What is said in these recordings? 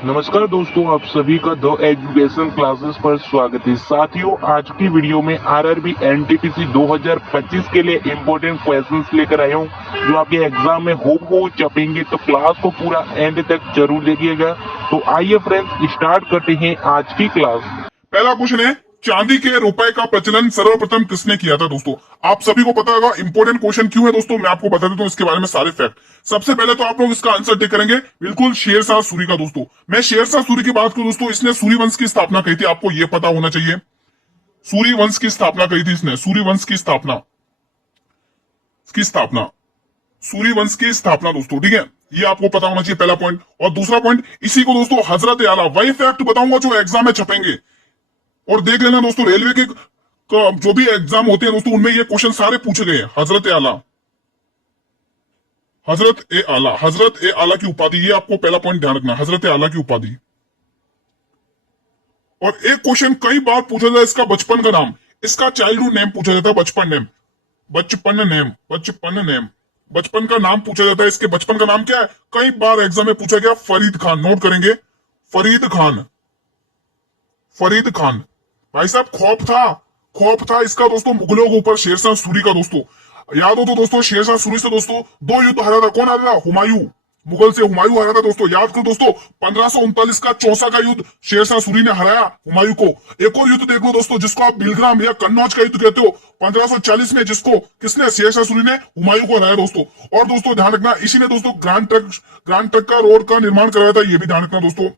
नमस्कार दोस्तों, आप सभी का द एजुकेशन क्लासेस पर स्वागत है। साथियों, आज की वीडियो में आरआरबी एनटीपीसी 2025 के लिए इम्पोर्टेंट क्वेश्चंस लेकर आया हूँ जो आपके एग्जाम में हो छपेंगे। तो क्लास को पूरा एंड तक जरूर देखिएगा। तो आइए फ्रेंड्स, स्टार्ट करते हैं आज की क्लास। पहला क्वेश्चन है, चांदी के रुपए का प्रचलन सर्वप्रथम किसने किया था? दोस्तों आप सभी को पता होगा इंपॉर्टेंट क्वेश्चन क्यों है। दोस्तों मैं आपको बता देता हूँ इसके बारे में सारे फैक्ट। सबसे पहले तो आप लोग इसका आंसर टिक करेंगे, बिल्कुल शेरशाह सूरी का। दोस्तों मैं शेरशाह सूरी की बात करूं दोस्तों, इसने सूर्य वंश की स्थापना की थी, आपको यह पता होना चाहिए। सूर्य वंश की स्थापना की थी इसने, सूर्य वंश की स्थापना सूर्य वंश की स्थापना दोस्तों, ठीक है, ये आपको पता होना चाहिए, पहला पॉइंट। और दूसरा पॉइंट, इसी को दोस्तों हजरत आला, वही फैक्ट बताऊंगा जो एग्जाम में छपेंगे। और देख लेना दोस्तों, रेलवे के जो भी एग्जाम होते हैं दोस्तों, उनमें ये क्वेश्चन सारे पूछे गए हैं। हजरत ए आला की उपाधि, ये आपको पहला पॉइंट ध्यान रखना, हजरत ए आला की उपाधि। और एक क्वेश्चन कई बार पूछा जाता है, इसका बचपन का नाम, इसका चाइल्डहुड नेम पूछा जाता है, बचपन का नाम पूछा जाता है। इसके बचपन का नाम क्या है? कई बार एग्जाम में पूछा गया, फरीद खान। नोट करेंगे, फरीद खान। भाई साहब, खौफ था इसका दोस्तों मुगलों के ऊपर, शेरशाह सूरी का। दोस्तों याद हो तो दोस्तों, शेरशाह सूरी से दोस्तों 2 युद्ध हारा था। कौन हारा था? हुमायूं, मुगल से हुमायूं हारा था। दोस्तों याद करो दोस्तों, 1539 का चौसा का युद्ध शेरशाह सूरी ने हराया हुमायूं को। एक और युद्ध देख लो दोस्तों, जिसको आप बिलग्राम या कन्नौज का युद्ध कहते हो, 1540 में, जिसको किसने? शेरशाह सूरी ने हुमायूं को हराया दोस्तों। और दोस्तों ध्यान रखना, इसी ने दोस्तों ग्रांड ट्रक का रोड का निर्माण कराया था, ये भी ध्यान रखना दोस्तों।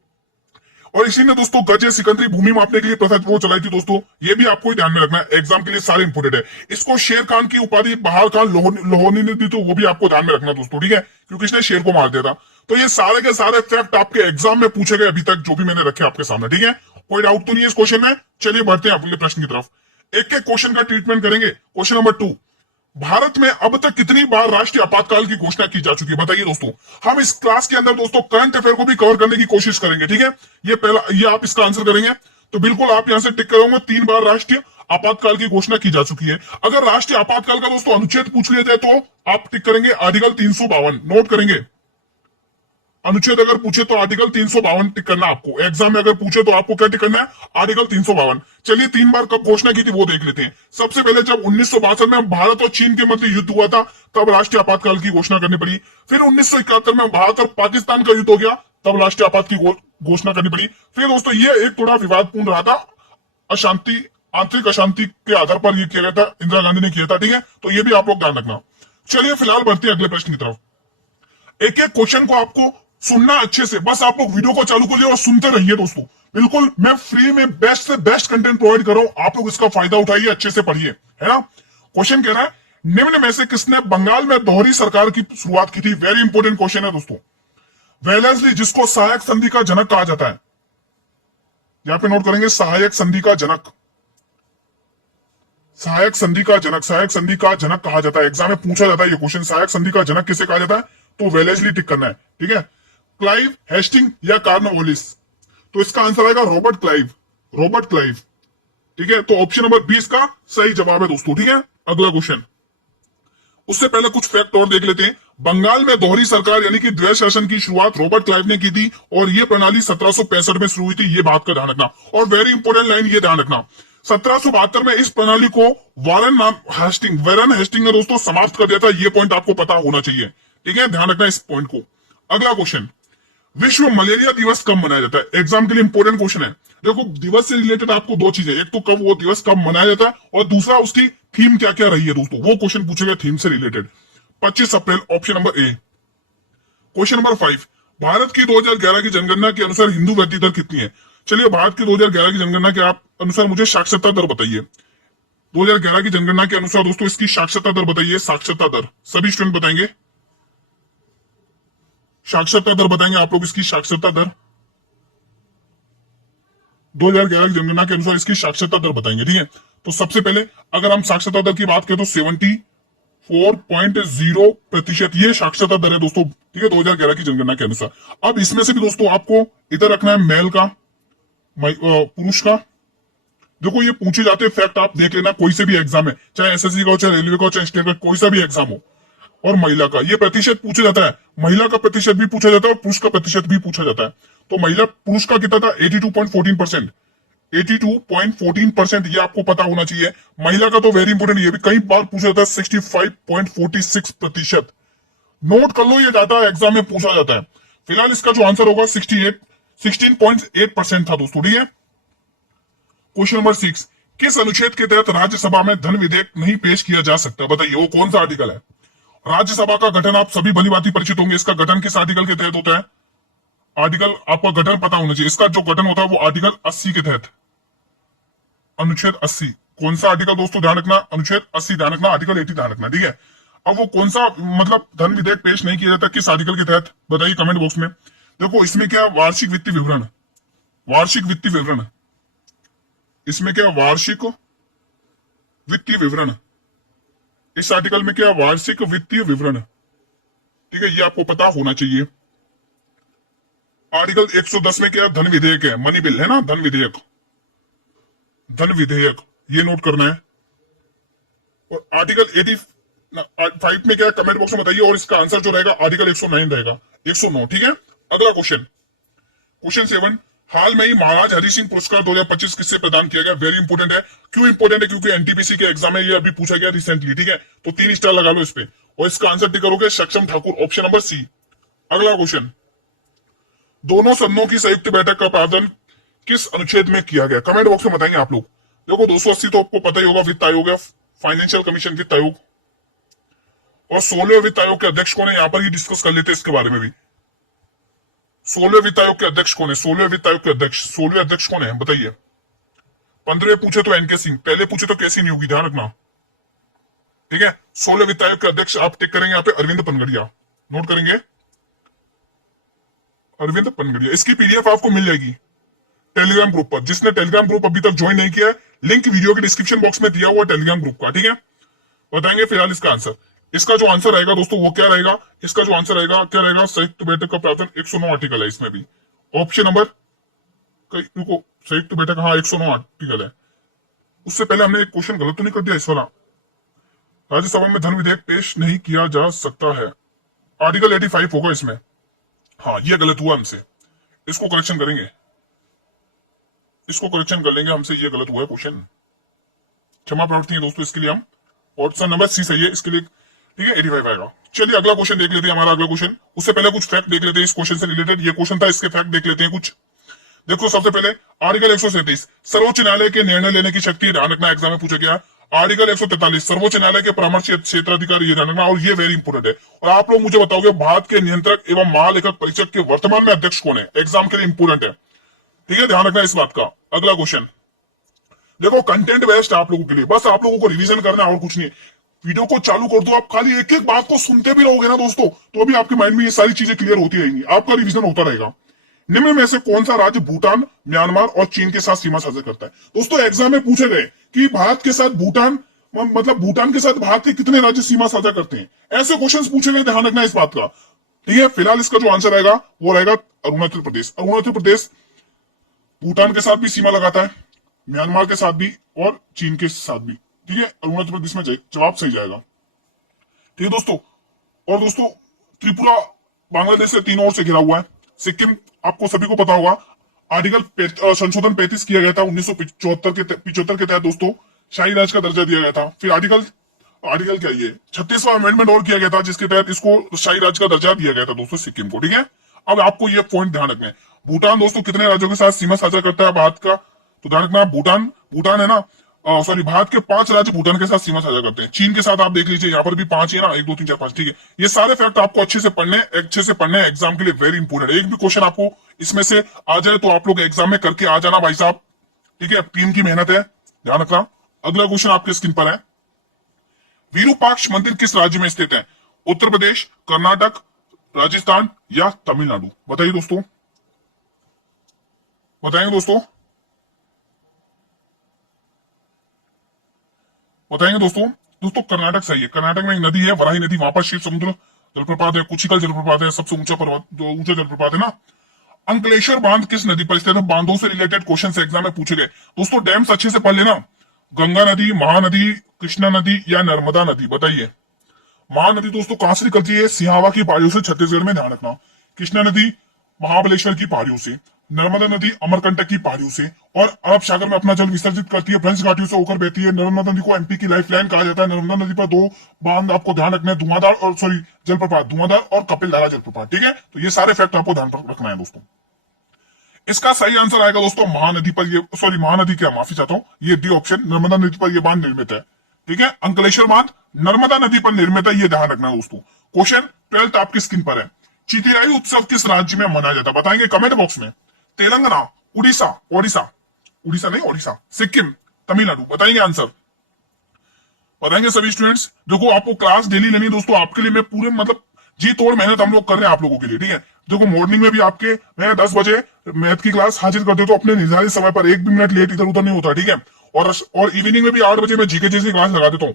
और इसी ने दोस्तों गज सिकंदरी भूमि मापने के लिए प्रथा वो चलाई थी दोस्तों, ये भी आपको ध्यान में रखना है, एग्जाम के लिए सारे इंपोर्टेंट है। इसको शेर खान की उपाधि बहार खान लोहनी ने दी, तो वो भी आपको ध्यान में रखना दोस्तों, ठीक है, क्योंकि इसने शेर को मार दिया था। तो ये सारे के सारे फैक्ट आपके एग्जाम में पूछे गए अभी तक, जो भी मैंने रखे आपके सामने, ठीक है, कोई डाउट तो नहीं है इस क्वेश्चन में। चलिए बढ़ते हैं अगले प्रश्न की तरफ, एक एक क्वेश्चन का ट्रीटमेंट करेंगे। क्वेश्चन नंबर 2, भारत में अब तक कितनी बार राष्ट्रीय आपातकाल की घोषणा की जा चुकी है? बताइए दोस्तों। हम इस क्लास के अंदर दोस्तों करंट अफेयर को भी कवर करने की कोशिश करेंगे, ठीक है। ये आप इसका आंसर करेंगे, तो बिल्कुल आप यहां से टिक करोगे, 3 बार राष्ट्रीय आपातकाल की घोषणा की जा चुकी है। अगर राष्ट्रीय आपातकाल का दोस्तों अनुच्छेद पूछ लिया जाए तो आप टिक करेंगे आर्टिकल 352। नोट करेंगे, अनुच्छेद अगर पूछे तो आर्टिकल 352 टिक करना आपको। एग्जाम में अगर पूछे तो आपको क्या टिक करना है? आर्टिकल 352। चलिए 3 बार कब घोषणा की थी वो देख लेते हैं। सबसे पहले जब 1962 में भारत और चीन के मध्य युद्ध हुआ था, तब राष्ट्रीय आपातकाल की घोषणा करनी पड़ी। फिर 1971 में भारत और पाकिस्तान का युद्ध हो गया, तब राष्ट्रीय आपात की घोषणा करनी पड़ी। फिर दोस्तों ये एक थोड़ा विवादपूर्ण रहा था, अशांति, आंतरिक अशांति के आधार पर यह किया गया था, इंदिरा गांधी ने किया था, ठीक है, तो ये भी आप लोग ध्यान रखना। चलिए फिलहाल बढ़ते हैं अगले प्रश्न की तरफ। एक एक क्वेश्चन को आपको सुनना अच्छे से, बस आप लोग वीडियो को चालू करिए और सुनते रहिए दोस्तों। बिल्कुल मैं फ्री में बेस्ट से बेस्ट कंटेंट प्रोवाइड कर रहा हूं, आप लोग इसका फायदा उठाइए, अच्छे से पढ़िए, है ना। क्वेश्चन कह रहा है, निम्न में से किसने बंगाल में दोहरी सरकार की शुरुआत की थी? वेरी इंपॉर्टेंट क्वेश्चन है दोस्तों। वेलेस्ली, जिसको सहायक संधि का जनक कहा जाता है, यहां पे नोट करेंगे, सहायक संधि का जनक, सहायक संधि का जनक कहा जाता है। एग्जाम में पूछा जाता है ये क्वेश्चन, सहायक संधि का जनक किसे कहा जाता है? तो वेलेस्ली टिक करना है, ठीक है। क्लाइव, हेस्टिंग या कार्नवालिस? तो इसका आंसर आएगा रॉबर्ट क्लाइव, ठीक है। तो ऑप्शन नंबर 20 का सही जवाब है दोस्तों, ठीक है। अगला क्वेश्चन, उससे पहले कुछ फैक्ट और देख लेते हैं। बंगाल में दोहरी सरकार यानी कि द्वैध शासन की शुरुआत रॉबर्ट क्लाइव ने की थी, और यह प्रणाली 1765 में शुरू हुई थी, ये बात का ध्यान रखना। और वेरी इंपॉर्टेंट लाइन ये ध्यान रखना, 1772 में इस प्रणाली को वारन हेस्टिंग ने दोस्तों समाप्त कर दिया था, ये पॉइंट आपको पता होना चाहिए, ठीक है, ध्यान रखना इस पॉइंट को। अगला क्वेश्चन, विश्व मलेरिया दिवस कब मनाया जाता है? एग्जाम के लिए इंपॉर्टेंट क्वेश्चन है। देखो दिवस से रिलेटेड आपको 2 चीजें, एक तो कब वो दिवस कब मनाया जाता है, और दूसरा उसकी थीम क्या क्या रही है दोस्तों, वो क्वेश्चन पूछेगा थीम से related. 25 April, option number A. Question number 5, Bharat की 2011 की जनगणना के अनुसार हिंदू वृद्धि दर कितनी है? चलिए भारत की 2011 की जनगणना के अनुसार मुझे साक्षरता दर बताइए। 2011 की जनगणना के अनुसार दोस्तों इसकी साक्षरता दर बताइए। साक्षरता दर सभी स्टूडेंट बताएंगे, साक्षरता दर बताएंगे आप लोग, इसकी साक्षरता दर 2011 की जनगणना के अनुसार इसकी साक्षरता दर बताएंगे, ठीक है। तो सबसे पहले अगर हम साक्षरता दर की बात करें तो 74.0% ये साक्षरता दर है दोस्तों, ठीक है, 2011 की जनगणना के अनुसार। अब इसमें से भी दोस्तों आपको इधर रखना है मेल का, पुरुष का। देखो ये पूछे जाते फैक्ट आप देख लेना, कोई से भी एग्जाम है, चाहे एसएससी का हो, चाहे रेलवे का हो, चाहे स्टेट का, कोई सा भी एग्जाम हो। और महिला का ये प्रतिशत पूछा जाता है, महिला का प्रतिशत भी पूछा जाता है और पुरुष का प्रतिशत भी पूछा जाता है। तो महिला पुरुष का कितना था 82.14%। 82.14% ये आपको पता होना चाहिए। महिला का तो वेरी इंपोर्टेंट, ये भी कई बार पूछा जाता है 65.46%। नोट कर लो, ये डाटा एग्जाम में पूछा जाता है। फिलहाल इसका जो आंसर होगा 16.8% था दोस्तों, ठीक है। क्वेश्चन नंबर 6, किस अनुच्छेद के तहत राज्यसभा में धन विधेयक नहीं पेश किया जा सकता? बताइए वो कौन सा आर्टिकल है। राज्यसभा का गठन आप सभी भली भांति परिचित होंगे, इसका गठन किस आर्टिकल के तहत होता है? आर्टिकल आपका गठन पता होना चाहिए। इसका जो गठन होता है वो आर्टिकल 80 के तहत, अनुच्छेद 80। कौन सा आर्टिकल दोस्तों ध्यान रखना? अनुच्छेद 80 ध्यान रखना, आर्टिकल 80 ध्यान रखना, ठीक है। अब वो कौन सा मतलब धन विधेयक पेश नहीं किया जाता, किस आर्टिकल के तहत, बताइए कमेंट बॉक्स में। देखो इसमें क्या, वार्षिक वित्तीय विवरण, वार्षिक वित्तीय विवरण, इसमें क्या वार्षिक वित्तीय विवरण, इस आर्टिकल में क्या वार्षिक वित्तीय विवरण, ठीक है, ये आपको पता होना चाहिए। आर्टिकल 110 में क्या धन विधेयक है, मनी बिल है ना, धन विधेयक, धन विधेयक, ये नोट करना है। और आर्टिकल 85 में क्या है, कमेंट बॉक्स में बताइए। और इसका आंसर जो रहेगा आर्टिकल 109 रहेगा, 109, ठीक है। अगला क्वेश्चन, क्वेश्चन 7, हाल में ही महाराज हरि सिंह पुरस्कार 2025 किससे प्रदान किया गया? वेरी इंपोर्टेंट है। क्यों इंपोर्टेंट है? क्योंकि एनटीपीसी के एग्जाम में ये अभी पूछा गया रिसेंटली, ठीक है। तो 3 स्टार लगा लो इस पे। और इसका आंसर टिक करोगे सक्षम ठाकुर, ऑप्शन नंबर सी। अगला क्वेश्चन, दोनों सदनों की संयुक्त बैठक का प्रावधान किस अनुच्छेद में किया गया? कमेंट बॉक्स में बताएंगे आप लोग। देखो 280 तो आपको पता ही होगा, वित्त आयोग है, फाइनेंशियल कमीशन वित्त आयोग। और 16वें वित्त आयोग के अध्यक्ष कौन है, यहां पर ही डिस्कस कर लेते हैं इसके बारे में भी। 16वें वित्त आयोग के अध्यक्ष कौन है? 16वें वित्त आयोग के अध्यक्ष, 16वें अध्यक्ष कौन है बताइए। 15वें पूछे तो एनके सिंह, पहले पूछे तो कैसी नहीं होगी, ध्यान रखना, ठीक है। 16वें वित्त आयोग के अध्यक्ष आप टिक करेंगे यहाँ पे अरविंद पनगड़िया, नोट करेंगे अरविंद पनगड़िया। इसकी पीडीएफ आपको मिल जाएगी टेलीग्राम ग्रुप पर। जिसने टेलीग्राम ग्रुप अभी तक ज्वाइन नहीं किया है, लिंक वीडियो के डिस्क्रिप्शन बॉक्स में दिया हुआ टेलीग्राम ग्रुप का, ठीक है। बताएंगे फिलहाल इसका आंसर। इसका जो आंसर रहेगा दोस्तों वो क्या रहेगा, इसका जो आंसर रहेगा क्या रहेगा, संयुक्त बैठक का प्रावधान 109 आर्टिकल है इसमें भी। ऑप्शन नंबर, रुको, संयुक्त बैठक, हाँ 109 आर्टिकल है। उससे पहले हमने एक क्वेश्चन गलत तो नहीं कर दिया इस वाला, राज्यसभा में धन विधेयक पेश नहीं किया जा सकता है, आर्टिकल 85 होगा इसमें। हाँ ये गलत हुआ हमसे, इसको करेक्शन करेंगे, इसको करेक्शन कर लेंगे हमसे, ये गलत हुआ है क्वेश्चन, क्षमा प्रार्थी है दोस्तों इसके लिए हम। ऑप्शन नंबर सी सही है इसके लिए, ठीक है, 85 आएगा। चलिए अगला क्वेश्चन देख लेते हैं, हमारा अगला क्वेश्चन। उससे पहले कुछ फैक्ट देख लेते हैं इस क्वेश्चन से रिलेटेड, ये क्वेश्चन था, इसके फैक्ट देख लेते हैं कुछ। देखो सबसे पहले आर्टिकल 137 सर्वोच्च न्यायालय के निर्णय लेने की शक्ति, ध्यान रखना एग्जाम में पूछा गया। आर्टिकल 143 सर्वोच्च न्यायालय के परामर्श क्षेत्राधिकार, ये ध्यान रखना, और ये वेरी इंपोर्टेंट है। और आप लोग मुझे बताओगे भारत के नियंत्रक एवं महालेखक परिषद के वर्तमान में अध्यक्ष कौन है, एग्जाम के लिए इंपोर्टेंट है, ठीक है, ध्यान रखना इस बात का। अगला क्वेश्चन देखो, कंटेंट बेस्ट आप लोगों के लिए, बस आप लोगों को रिवीजन करना है और कुछ नहीं। वीडियो को चालू कर दो, आप खाली एक एक बात को सुनते भी रहोगे ना दोस्तों, तो अभी आपके माइंड में ये सारी चीजें क्लियर होती रहेंगी, आपका रिवीजन होता रहेगा। निम्न में से कौन सा राज्य भूटान, म्यांमार और चीन के साथ सीमा साझा करता है? दोस्तों एग्जाम में पूछे गए कि भारत के साथ भूटान, मतलब भूटान के साथ भारत के कितने राज्य सीमा साझा करते हैं, ऐसे क्वेश्चंस पूछे गए, ध्यान रखना इस बात का, ठीक है। फिलहाल इसका जो आंसर रहेगा वो रहेगा अरुणाचल प्रदेश। अरुणाचल प्रदेश भूटान के साथ भी सीमा लगाता है, म्यांमार के साथ भी और चीन के साथ भी, ठीक है। अरुणाचल प्रदेश में जवाब सही जाएगा, ठीक है दोस्तों। और दोस्तों त्रिपुरा बांग्लादेश से तीनों ओर से घिरा हुआ है। सिक्किम आपको सभी को पता होगा, आर्टिकल संशोधन 35 किया गया था 1975 के तहत दोस्तों, शाही राज्य का दर्जा दिया गया था। फिर आर्टिकल क्या ये 36वां अमेंडमेंट और किया गया था, जिसके तहत इसको शाही राज्य का दर्जा दिया गया था दोस्तों सिक्किम को, ठीक है। अब आपको ये पॉइंट ध्यान रखना है, भूटान दोस्तों कितने राज्यों के साथ सीमा साझा करता है भारत का, तो ध्यान रखना भूटान है ना, सॉरी भारत के 5 राज्य भूटान के साथ सीमा साझा करते हैं। चीन के साथ आप देख लीजिए, यहाँ पर भी 5 ही है ना, 1 2 3 4 5, ठीक है। ये सारे फैक्ट आपको अच्छे से पढ़ने एग्जाम के लिए वेरी इंपोर्टेंट है। एक भी क्वेश्चन आपको इसमें से आ जाए तो आप लोग एग्जाम में करके आ जाना भाई साहब, ठीक है, टीम की मेहनत है, ध्यान रखना। अगला क्वेश्चन आपके स्क्रीन पर है, विरूपाक्ष मंदिर किस राज्य में स्थित है? उत्तर प्रदेश, कर्नाटक, राजस्थान या तमिलनाडु? बताइए दोस्तों, बताएंगे दोस्तों, बताएंगे दोस्तों। दोस्तों कर्नाटक सही है, कर्नाटक में एक नदी है वराही नदी, वहां पर शिव समुद्र जलप्रपात है, कुचिकल जलप्रपात है, सबसे ऊंचा पर्वत, जो ऊंचा जलप्रपात है ना। अंकलेश्वर बांध किस नदी पर स्थित है? बांधों से रिलेटेड क्वेश्चन एग्जाम में पूछे गए दोस्तों, डैम्स अच्छे से पढ़ लेना, गंगा नदी, महानदी, कृष्णा नदी या नर्मदा नदी? बताइए। महानदी दोस्तों कहां से निकलती है? सिहावा की पहाड़ियों से छत्तीसगढ़ में, ध्यान रखना। कृष्णा नदी महाबलेश्वर की पहाड़ियों से, नर्मदा नदी अमरकंटक की पहाड़ियों से और अरब सागर में अपना जल विसर्जित करती है, ब्रंश घाटियों से होकर बहती है। नर्मदा नदी को एमपी की लाइफलाइन कहा जाता है। नर्मदा नदी पर दो बांध आपको ध्यान रखना है, धुआंधार और जलप्रपात, धुआंधार और कपिलधारा जलप्रपात। ठीक है, तो ये सारे फैक्ट आपको ध्यान रखना है दोस्तों। इसका सही आंसर आएगा दोस्तों महानदी पर ये, महानदी क्या, माफी चाहता हूँ, ये डी ऑप्शन, नर्मदा नदी पर यह बांध निर्मित है। ठीक है, अंकलेश्वर बांध नर्मदा नदी पर निर्मित है, ये ध्यान रखना दोस्तों। क्वेश्चन 12 आपकी स्क्रीन पर है। चिथिराई उत्सव किस राज्य में मनाया जाता है, बताएंगे कमेंट बॉक्स में। तेलंगाना, उड़ीसा, उड़ीसा नहीं ओडिशा, सिक्किम, तमिलनाडु, बताएंगे आंसर, बताएंगे सभी स्टूडेंट्स। देखो आपको क्लास डेली लेनी है दोस्तों, आपके लिए मैं पूरे मतलब जी तोड़ मेहनत हम लोग कर रहे हैं आप लोगों के लिए। ठीक है, देखो मॉर्निंग में भी आपके मैं 10 बजे मैथ की क्लास हाजिर कर देता हूं अपने निर्धारित समय पर, एक भी मिनट लेट इधर उधर नहीं होता। ठीक है, और इवनिंग में भी 8 बजे मैं जीके जैसी क्लास लगा देता हूँ।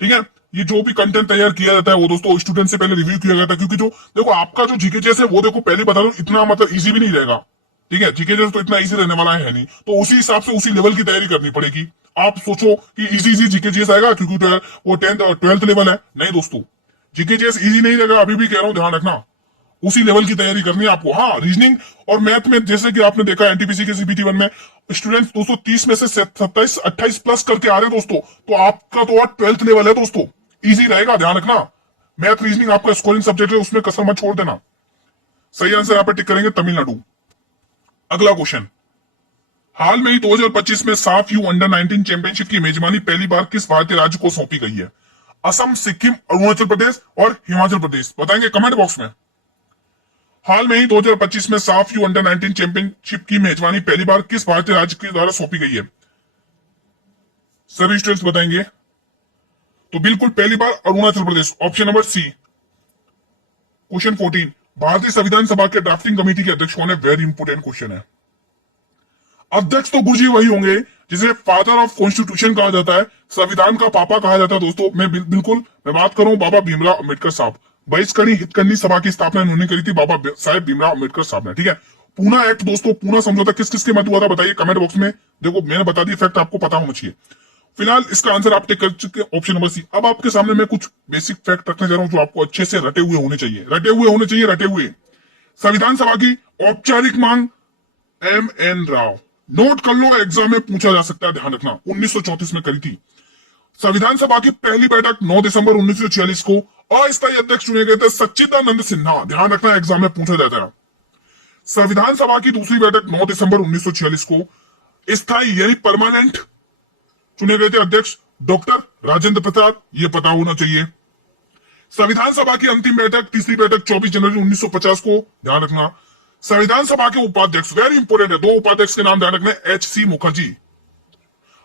ठीक है, ये जो भी कंटेंट तैयार किया जाता है वो दोस्तों स्टूडेंट से पहले रिव्यू किया जाता है, क्योंकि जो देखो आपका जो जीके जैसे वो देखो पहले बता दो इतना मतलब इजी भी नहीं रहेगा। ठीक है, जीके जैसे तो इतना इजी रहने वाला है नहीं, तो उसी हिसाब से उसी लेवल की तैयारी करनी पड़ेगी। आप सोचो कि इजी जीके जीएस आएगा क्योंकि वो 12th लेवल है, नहीं दोस्तों, जीके जीएस इजी नहीं रहेगा, अभी भी कह रहा हूं ध्यान रखना, उसी लेवल की तैयारी करनी है आपको। हाँ, रीजनिंग और मैथ में जैसे कि आपने देखा एनटीपीसी के सीबीटी 1 में स्टूडेंट्स दोस्तों 30 में से 27-28 प्लस करके आ रहे हैं दोस्तों, तो आपका तो 12th लेवल है दोस्तों, इजी रहेगा, ध्यान रखना। मैथ रीजनिंग आपका स्कोरिंग सब्जेक्ट है, उसमें कसर मत छोड़ देना। सही आंसर यहाँ पे टिक करेंगे तमिलनाडु। अगला क्वेश्चन, हाल में ही 2025 में साफ यू अंडर 19 चैंपियनशिप की मेजबानी पहली बार किस भारतीय राज्य को सौंपी गई है? असम, सिक्किम, अरुणाचल प्रदेश और हिमाचल प्रदेश, बताएंगे कमेंट बॉक्स में। हाल में ही 2025 में साफ यू अंडर 19 चैंपियनशिप की मेजबानी पहली बार किस भारतीय राज्य के द्वारा सौंपी गई है? सभी स्टूडेंट्स बताएंगे। तो बिल्कुल पहली बार Arunachal Pradesh, option number C. Question 14, भारतीय संविधान सभा के ड्राफ्टिंग कमेटी के अध्यक्ष कौन है? वेरी इंपोर्टेंट क्वेश्चन है। अध्यक्ष तो गुरुजी वही होंगे जिसे फादर ऑफ कॉन्स्टिट्यूशन कहा जाता है, संविधान का पापा कहा जाता है दोस्तों। मैं बात कर रहा हूं बाबा भीमराव अम्बेडकर साहब। 22 कड़ी हितकर्णी सभा की स्थापना इन्होंने करी थी, बाबा साहेब भीमराव अम्बेडकर साहब ने। ठीक है, पूना एक्ट दोस्तों, पूना समझौता किस किस के मध्य हुआ था बताइए कमेंट बॉक्स में। देखो मैंने बता दी, फैक्ट आपको पता होना चाहिए। फिलहाल इसका आंसर आप टिक कर चुके, ऑप्शन नंबर सी। अब आपके सामने मैं कुछ बेसिक फैक्ट रखने जा रहा हूं जो आपको अच्छे से रटे हुए होने चाहिए, रटे हुए। संविधान सभा की औपचारिक मांग एम.एन. राव, नोट कर लो, एग्जाम में पूछा जा सकता है, ध्यान रखना, 1934 में करी थी। संविधान सभा की पहली बैठक 9 दिसंबर 1946 को अस्थायी अध्यक्ष चुने गए थे सच्चिदानंद सिन्हा, ध्यान रखना, एग्जाम में पूछा जाता है। संविधान सभा की दूसरी बैठक 9 दिसंबर 1946 को स्थायी यानी परमानेंट चुने गए थे अध्यक्ष डॉक्टर राजेंद्र प्रसाद, ये पता होना चाहिए। संविधान सभा की अंतिम बैठक, तीसरी बैठक 24 जनवरी 1950 को, ध्यान रखना। संविधान सभा के उपाध्यक्ष, वेरी इंपोर्टेंट है, 2 उपाध्यक्ष के नाम ध्यान रखना, एच.सी. मुखर्जी,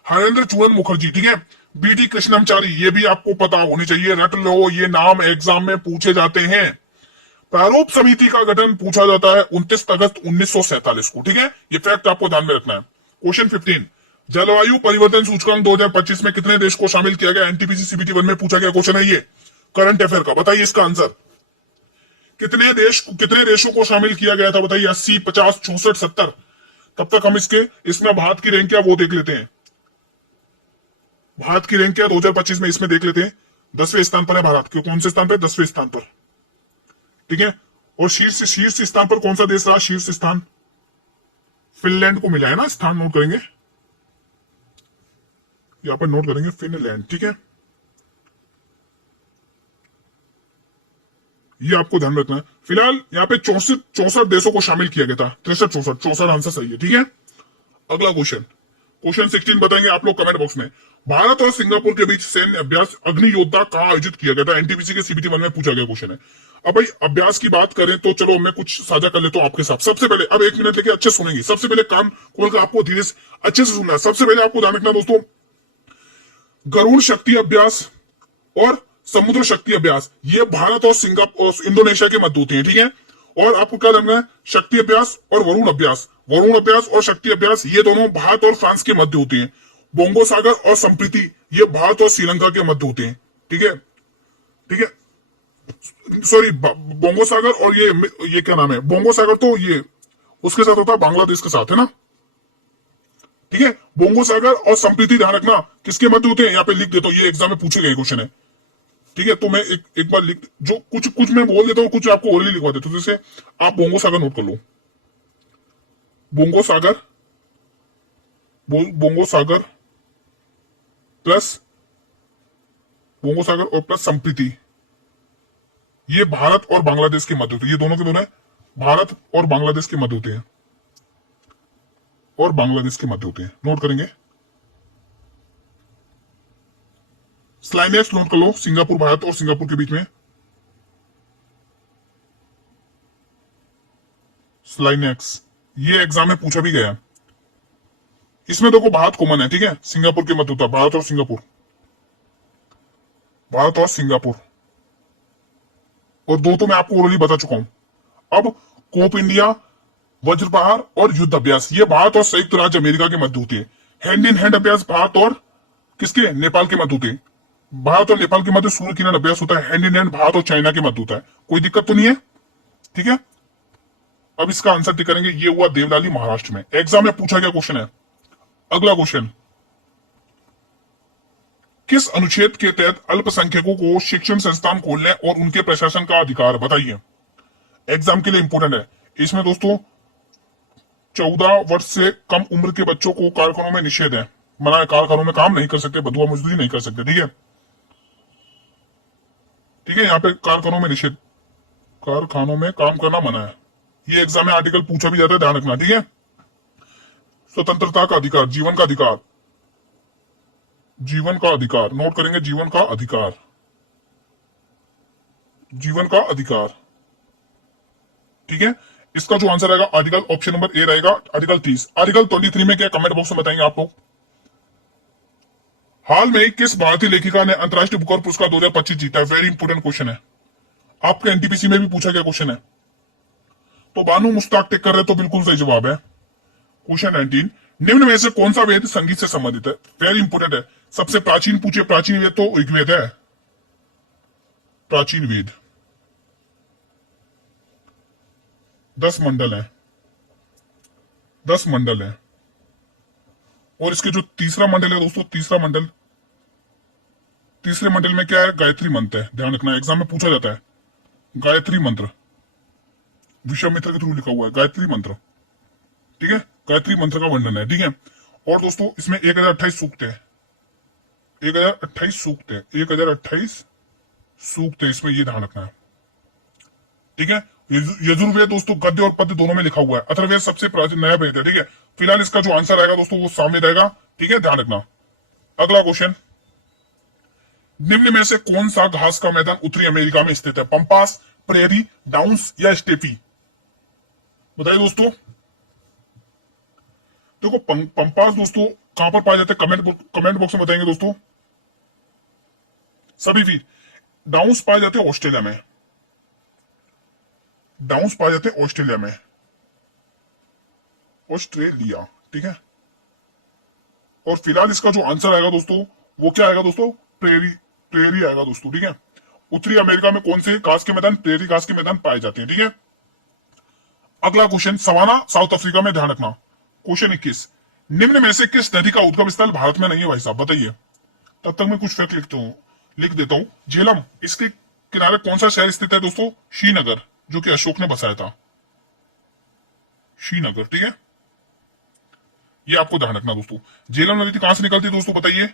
हरेंद्र चूरन मुखर्जी। ठीक है, बी.टी. कृष्णमचारी, ये भी आपको पता होनी चाहिए, रट लो, ये नाम एग्जाम में पूछे जाते हैं। प्रारूप समिति का गठन पूछा जाता है 29 अगस्त 1947 को। ठीक है, ये फैक्ट आपको ध्यान में रखना है। क्वेश्चन 15, जलवायु परिवर्तन सूचकांक 2025 में कितने देश को शामिल किया गया? एनटीपीसी सीबीटी 1 में पूछा गया क्वेश्चन है ये, करंट अफेयर का, बताइए इसका आंसर। कितने देशों को शामिल किया गया था बताइए? 80, 50, 64, 70। तब तक हम इसमें भारत की रैंक क्या वो देख लेते हैं। भारत की रैंक क्या 2025 में, इसमें देख लेते हैं। 10वें स्थान पर है भारत, क्यों, कौन से स्थान पर? 10वें स्थान पर। ठीक है, और शीर्ष स्थान पर कौन सा देश रहा? शीर्ष स्थान फिनलैंड को मिला है ना, स्थान नोट करेंगे, यहां पर नोट करेंगे फिनलैंड। ठीक है, ये आपको ध्यान रखना है। फिलहाल यहाँ पे 64 देशों को शामिल किया गया था, 64 आंसर सही है। ठीक है, अगला क्वेश्चन 16 बताएंगे आप लोग कमेंट बॉक्स में। भारत और सिंगापुर के बीच सैन्य अभ्यास अग्नि योद्धा कहाँ आयोजित किया गया था? एनटीपीसी के सीबीटी 1 में पूछा गया क्वेश्चन है। अब भाई अभ्यास की बात करें तो चलो मैं कुछ साझा कर लेता हूं आपके साथ। सबसे पहले, अब 1 मिनट लेके अच्छे सुनेंगे, सबसे पहले कान खोलकर आपको धीरे से अच्छे से सुनना है। सबसे पहले आपको ध्यान रखना दोस्तों, गरुड़ शक्ति अभ्यास और समुद्र शक्ति अभ्यास, ये भारत और सिंगापुर इंडोनेशिया के मध्य होते हैं। ठीक है, और आपको क्या करना है, शक्ति अभ्यास और वरुण अभ्यास, और शक्ति अभ्यास ये दोनों भारत और फ्रांस के मध्य होते हैं। बोंगो सागर और संप्रीति ये भारत और श्रीलंका के मध्य होते हैं। ठीक है, सॉरी, बोंगो सागर और ये क्या नाम है, बोंगो सागर तो ये उसके साथ होता है, बांग्लादेश के साथ है ना। ठीक है, बोंगो सागर और संप्रीति ध्यान रखना किसके मध्य होते हैं, यहाँ पे लिख देता हूं, ये एग्जाम में पूछे गए क्वेश्चन है। ठीक है, तो मैं एक बार लिख, जो कुछ कुछ मैं बोल देता हूँ, कुछ आपको और लिखवा देता हूँ। जैसे आप बोंगो सागर नोट कर लो, बोंगो सागर, बोंगो सागर प्लस बोंगो सागर और प्लस संप्रीति, ये भारत और बांग्लादेश के मध्य होते हैं। ये दोनों के दोनों भारत और बांग्लादेश के मध्य होते हैं, और बांग्लादेश के मध्य होते हैं। नोट करेंगे। स्लाइनेक्स नोट कर लो, सिंगापुर भारत और सिंगापुर के बीच में स्लाइनेक्स, ये एग्जाम में पूछा भी गया। इसमें देखो भारत कॉमन है, ठीक है, सिंगापुर के मध्य होता है, भारत और सिंगापुर, भारत और सिंगापुर, और दो तो मैं आपको ऑलरेडी बता चुका हूं। अब कोप इंडिया, वज्रपहार और युद्ध अभ्यास, ये भारत और संयुक्त राज्य अमेरिका के मध्य होते हैं। हैंड इन हैंड अभ्यास भारत और किसके, नेपाल के मध्य होते हैं। भारत और नेपाल के मध्य सूर्य किरण अभ्यास होता है, हैंड इन हैंड भारत और चाइना के मध्य होता है। कोई दिक्कत तो नहीं है, ठीक है। अब इसका आंसर टिक करेंगे। ये हुआ देवलाली महाराष्ट्र में, एग्जाम में पूछा गया क्वेश्चन है। अगला क्वेश्चन, किस अनुच्छेद के तहत अल्पसंख्यकों को शिक्षण संस्थान खोलने और उनके प्रशासन का अधिकार, बताइए। एग्जाम के लिए इंपोर्टेंट है। इसमें दोस्तों 14 वर्ष से कम उम्र के बच्चों को कारखानों में निषेध है, मना है, कारखानों में काम नहीं कर सकते, बदुआ मजदूरी नहीं कर सकते, ठीक है, ठीक है। यहाँ पे कारखानों में निषेध, कारखानों में काम करना मना है। ये एग्जाम में आर्टिकल पूछा भी जाता है, ध्यान रखना, ठीक है। स्वतंत्रता का अधिकार, जीवन का अधिकार, जीवन का अधिकार, नोट करेंगे, जीवन का अधिकार, जीवन का अधिकार, ठीक है। इसका जो आंसर रहेगा आर्टिकल ऑप्शन नंबर ए रहेगा, आर्टिकल 30। आर्टिकल 23 में क्या, कमेंट बॉक्स में बताएंगे आप लोग। हाल में किस भारतीय लेखिका ने अंतरराष्ट्रीय बुकर पुरस्कार 2025 जीता है, वेरी इंपोर्टेंट क्वेश्चन है, आपके एनटीपीसी में भी पूछा गया क्वेश्चन है। तो बानू मुश्ताक टिक कर रहे, तो बिल्कुल सही जवाब है। क्वेश्चन 19, निम्न में से कौन सा वेद संगीत से संबंधित है, वेरी इंपोर्टेंट है। सबसे प्राचीन पूछे, प्राचीन वेद तो ऋग्वेद है, प्राचीन वेद, 10 मंडल है, 10 मंडल है। और इसके जो तीसरा मंडल है दोस्तों, तीसरा मंडल, तीसरे मंडल में क्या है, गायत्री मंत्र है, ध्यान रखना, एग्जाम में पूछा जाता है। गायत्री मंत्र, विश्वामित्र के थ्रू लिखा हुआ है, गायत्री मंत्र, ठीक है, गायत्री मंत्र का वर्णन है, ठीक है। और दोस्तों इसमें 1028 सूक्त है, 1028 सूक्त है, 1028 सूक्त है इसमें, ये ध्यान रखना है, ठीक है। यजुर्वेद दोस्तों गद्य और पद्य दोनों में लिखा हुआ है। अथर्ववेद सबसे प्राचीन नया वेद है, ठीक है। फिलहाल इसका जो आंसर आएगा दोस्तों वो सामने रहेगा, ठीक है, ध्यान रखना। अगला क्वेश्चन, निम्न में से कौन सा घास का मैदान उत्तरी अमेरिका में स्थित है, पंपास, प्रेरी, डाउन्स या स्टेपी, बताइए दोस्तों। देखो पंपास दोस्तों कहां पर पाए जाते हैं, कमेंट बॉक्स में बताएंगे दोस्तों सभी भी। डाउन्स पाए जाते हैं ऑस्ट्रेलिया में, डाउन्स पाए जाते हैं ऑस्ट्रेलिया में, ऑस्ट्रेलिया, ठीक है। और फिलहाल इसका जो आंसर आएगा दोस्तों वो क्या आएगा दोस्तों, प्रेरी, प्रेरी आएगा दोस्तों, ठीक है। उत्तरी अमेरिका में कौन से घास के मैदान, प्रेरी घास के मैदान पाए जाते हैं, ठीक है। अगला क्वेश्चन, सवाना साउथ अफ्रीका में, ध्यान रखना। क्वेश्चन 21, निम्न में से किस नदी का उद्गम स्थल भारत में नहीं है भाई साहब, बताइए। तब तक मैं कुछ फैक्ट लिख देता हूं। झेलम, इसके किनारे कौन सा शहर स्थित है दोस्तों, श्रीनगर, जो कि अशोक ने बसाया था, श्रीनगर, ठीक है। ये आपको ध्यान रखना दोस्तों। झेलम नदी कहां से निकलती है दोस्तों, बताइए।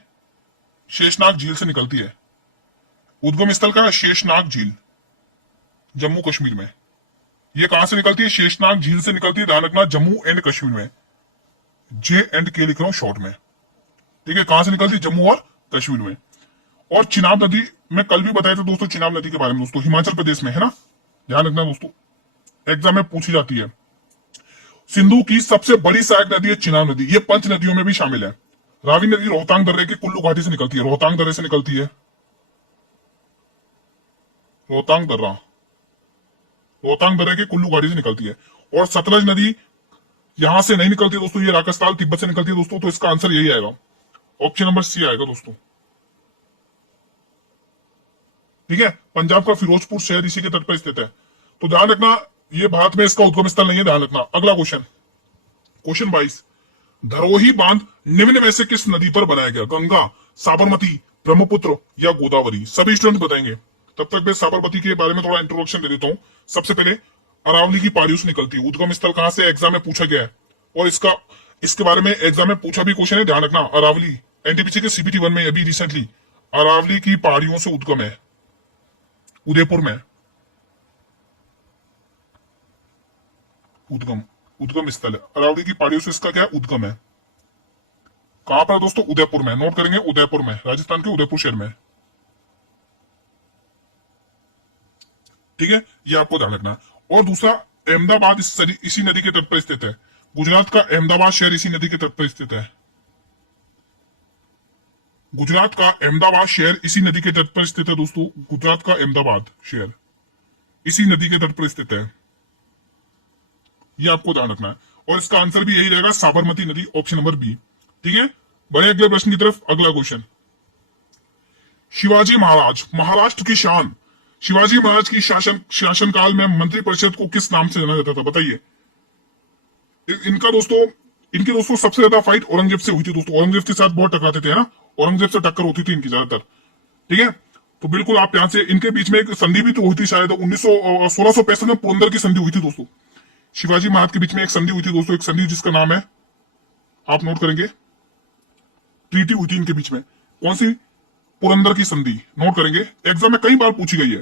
शेषनाग झील से निकलती है। उद्गम स्थल का शेषनाग झील, जम्मू कश्मीर में। ये कहां से निकलती है, शेषनाग झील से निकलती है, ध्यान रखना, जम्मू एंड कश्मीर में, J&K लिख रहा हूं शॉर्ट में, ठीक है। कहां से निकलती है, जम्मू और कश्मीर में। और चिनाब नदी मैं कल भी बताया था दोस्तों, चिनाब नदी के बारे में दोस्तों, हिमाचल प्रदेश में है ना, ध्यान रखना दोस्तों, एग्जाम में पूछी जाती है। सिंधु की सबसे बड़ी सहायक नदी है चिनाब नदी, ये 5 नदियों में भी शामिल है। रावी नदी रोहतांग दर्रे की कुल्लू घाटी से निकलती है, रोहतांग दर्रे से निकलती है, रोहतांग दर्रा, रोहतांग दर्रे की कुल्लू घाटी से निकलती है। और सतलज नदी यहां से नहीं निकलती दोस्तों, ये राजस्थान तिब्बत से निकलती है दोस्तों। तो इसका आंसर यही आएगा, ऑप्शन नंबर सी आएगा दोस्तों, ठीक है। पंजाब का फिरोजपुर शहर इसी के तट पर स्थित है। तो ध्यान रखना, ये भारत में इसका उद्गम स्थल नहीं है, ध्यान रखना। अगला क्वेश्चन, क्वेश्चन 22, धरोही बांध निम्न में से किस नदी पर बनाया गया, गंगा, साबरमती, ब्रह्मपुत्र या गोदावरी? सभी स्टूडेंट बताएंगे। तब तक मैं साबरमती के बारे में थोड़ा इंट्रोडक्शन दे देता हूं। सबसे पहले अरावली की पहाड़ियों से निकलती है। उद्गम स्थल कहां से एग्जाम में पूछा गया है, और इसके बारे में एग्जाम में पूछा भी क्वेश्चन है, ध्यान रखना। अरावली एनटीपीसी के सीबीटी 1 में अभी रिसेंटली अरावली की पहाड़ियों से उद्गम है, उदयपुर में। उद्गम स्थल है अरावली की पहाड़ियों से, इसका क्या है, उद्गम है। कहां पर है दोस्तों? उदयपुर में। नोट करेंगे, उदयपुर में, राजस्थान के उदयपुर शहर में। ठीक है, ये आपको ध्यान रखना है। और दूसरा, अहमदाबाद इसी नदी के तट पर स्थित है। गुजरात का अहमदाबाद शहर इसी नदी के तट पर स्थित है। गुजरात का अहमदाबाद शहर इसी नदी के तट पर स्थित है दोस्तों। गुजरात का अहमदाबाद शहर इसी नदी के तट पर स्थित है, ये आपको ध्यान रखना है। और इसका आंसर भी यही रहेगा, साबरमती नदी, ऑप्शन नंबर बी। ठीक है, बड़े अगले प्रश्न की तरफ। अगला क्वेश्चन, शिवाजी महाराज, महाराष्ट्र की शान, शिवाजी महाराज की शासनकाल में मंत्रिपरिषद को किस नाम से जाना जाता था? बताइए। इनके दोस्तों सबसे ज्यादा फाइट औरंगजेब से हुई थी दोस्तों। औरंगजेब के साथ बहुत टकराते थे, है ना, औरंगजेब से टक्कर होती थी इनकी ज्यादातर। ठीक है, तो बिल्कुल आप यहां से, इनके बीच में एक संधि भी तो हुई थी शायद 1665 में पुरंदर की संधि हुई थी दोस्तों। शिवाजी महाराज के बीच में एक संधि हुई थी दोस्तों, एक संधि जिसका नाम है, आप नोट करेंगे, ट्रीटी हुई थी इनके बीच में। कौन सी? पुरंदर की संधि। नोट करेंगे, एग्जाम में कई बार पूछी गई है।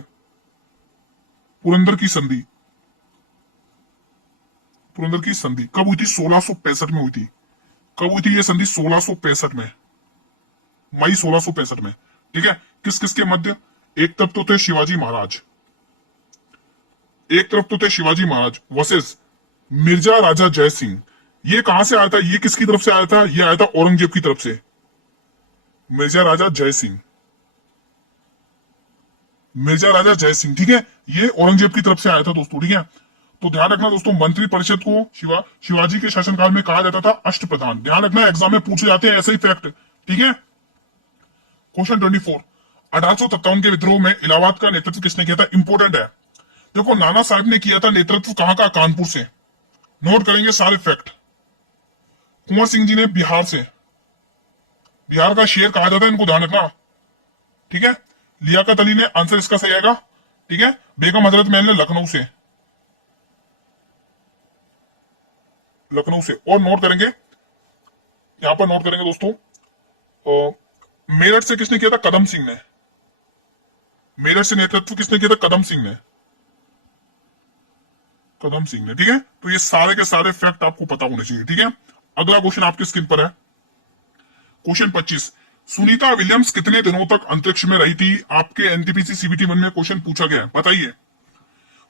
पुरंदर की संधि, पुरंदर की संधि कब हुई थी? 1665 में हुई थी। कब हुई थी ये संधि? 1665 में, मई 1665 में। ठीक है, किस किस के मध्य? एक तरफ तो थे शिवाजी महाराज, वर्सेस मिर्जा राजा जय सिंह। ये कहां से आया था? ये किसकी तरफ से आया था? ये आया था औरंगजेब की तरफ से। मिर्जा राजा जय सिंह, ठीक है, ये औरंगजेब की तरफ से आया था दोस्तों। ठीक है, तो ध्यान रखना दोस्तों, मंत्रिपरिषद को शिवाजी के शासनकाल में कहा जाता था अष्टप्रधान। ध्यान रखना, एग्जाम में पूछे जाते हैं ऐसे ही फैक्ट। ठीक है, क्वेश्चन 24, 1857 के विद्रोह में इलाहाबाद का नेतृत्व किसने किया था? इंपोर्टेंट है। देखो, नाना साहब ने किया था नेतृत्व, कहां का? कानपुर से। नोट करेंगे सारे फैक्ट। कुंवर सिंह जी ने बिहार से, बिहार का शेर कहा जाता है इनको, ध्यान रखना। ठीक है, लियाकत अली ने, आंसर इसका सही आएगा। ठीक है, बेगम हजरत महल ने लखनऊ से, और नोट करेंगे, यहां पर नोट करेंगे दोस्तों, मेरठ से किसने किया था? कदम सिंह ने। मेरठ से नेतृत्व किसने किया था? कदम सिंह ने। ठीक है, तो ये सारे के सारे फैक्ट आपको पता होने चाहिए। ठीक है, अगला क्वेश्चन आपकी स्क्रीन पर है, क्वेश्चन 25, सुनीता विलियम्स कितने दिनों तक अंतरिक्ष में रही थी? आपके एनटीपीसी सीबीटी 1 में क्वेश्चन पूछा गया है, बताइए।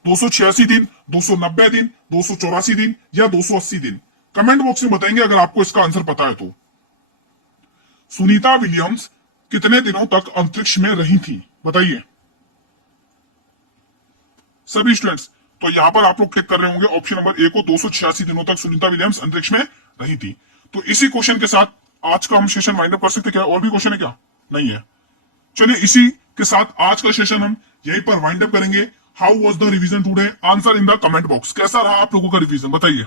286 दिन, 290 दिन, 284 दिन या 280 दिन? कमेंट बॉक्स में बताएंगे अगर आपको इसका आंसर पता है तो। सुनीता विलियम्स कितने दिनों तक अंतरिक्ष में रही थी? बताइए सभी स्टूडेंट्स। तो यहां पर आप लोग क्लिक कर रहे होंगे ऑप्शन नंबर ए को, 286 दिनों तक सुनीता विलियम्स अंतरिक्ष में रही थी। तो इसी क्वेश्चन के साथ आज का हम सेशन वाइंड अप कर सकते। क्या और भी क्वेश्चन है क्या? नहीं है। चलिए, इसी के साथ आज का सेशन हम यहीं पर वाइंड अप करेंगे। How was the revision today? Answer in the comment box. कैसा रहा आप लोगों का रिवीजन, बताइए।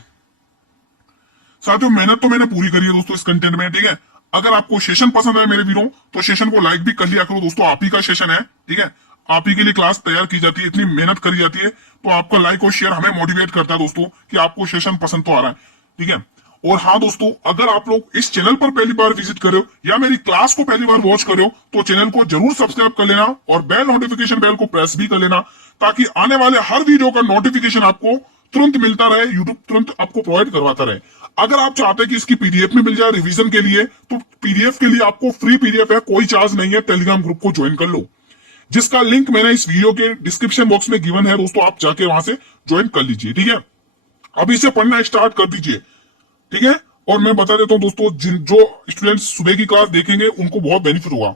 साथियों, मेहनत तो मैंने पूरी करी है दोस्तों इस कंटेंट में। ठीक है, अगर आपको सेशन पसंद आए मेरे वीरों, तो सेशन को लाइक भी कर लिया करो दोस्तों। आप ही का सेशन है, ठीक है, आप ही के लिए क्लास तैयार की जाती है, इतनी मेहनत करी जाती है, तो आपका लाइक और शेयर हमें मोटिवेट करता है दोस्तों कि आपको सेशन पसंद तो आ रहा है। ठीक है, और हाँ दोस्तों, अगर आप लोग इस चैनल पर पहली बार विजिट कर रहे हो या मेरी क्लास को पहली बार वॉच कर रहे हो, तो चैनल को जरूर सब्सक्राइब कर लेना और बेल नोटिफिकेशन बेल को प्रेस भी कर लेना, ताकि आने वाले हर वीडियो का नोटिफिकेशन आपको तुरंत मिलता रहे, यूट्यूब तुरंत आपको प्रोवाइड करवाता रहे। अगर आप चाहते हैं कि इसकी पीडीएफ में मिल जाए रिवीजन के लिए, तो पीडीएफ के लिए आपको फ्री पीडीएफ है, कोई चार्ज नहीं है, टेलीग्राम ग्रुप को ज्वाइन कर लो, जिसका लिंक मैंने इस वीडियो के डिस्क्रिप्शन बॉक्स में गिवन है दोस्तों। आप जाके वहां से ज्वाइन कर लीजिए। ठीक है, अभी से पढ़ना स्टार्ट कर दीजिए। ठीक है, और मैं बता देता हूं दोस्तों, जो स्टूडेंट्स सुबह की क्लास देखेंगे उनको बहुत बेनिफिट होगा,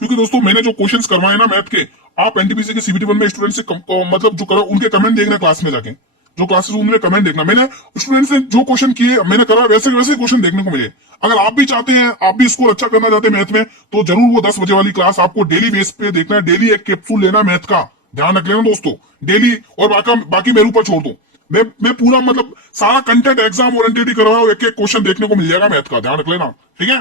क्योंकि दोस्तों मैंने जो क्वेश्चंस करवाए ना मैथ के, आप एनटीपीसी के सीबीटी 1 में स्टूडेंट से मतलब जो करा उनके कमेंट देखना क्लास में जाके, जो क्लासेस उनमें कमेंट देखना। मैंने स्टूडेंट्स ने जो क्वेश्चन किए मैंने करा, वैसे वैसे क्वेश्चन देखने को मिले। अगर आप भी चाहते हैं, आप भी स्कोर अच्छा करना चाहते हैं मैथ में, तो जरूर वो 10 बजे वाली क्लास आपको डेली बेस पे देखना है। डेली एक कैप्सूल लेना मैथ का, ध्यान रख लेना दोस्तों, डेली। और बाकी मेरे ऊपर छोड़ दो, मैं पूरा मतलब सारा कंटेंट एग्जाम ओरिएंटेड ही कर रहा हूं, एक एक क्वेश्चन देखने को मिल जाएगा मैथ का, ध्यान रख लेना। ठीक है,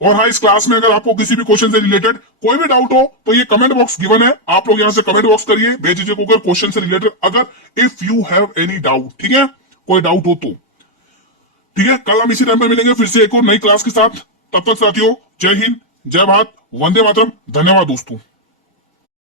और हाँ, इस क्लास में अगर आपको किसी भी क्वेश्चन से रिलेटेड कोई भी डाउट हो तो ये कमेंट बॉक्स गिवन है, आप लोग यहाँ से कमेंट बॉक्स करिए बेझिझक होकर क्वेश्चन से रिलेटेड, अगर if you have any doubt, ठीक है, कोई डाउट हो तो। ठीक है, कल हम इसी टाइम पर मिलेंगे फिर से एक और नई क्लास के साथ। तब तक साथियों, जय हिंद, जय भारत, वंदे मातरम, धन्यवाद दोस्तों।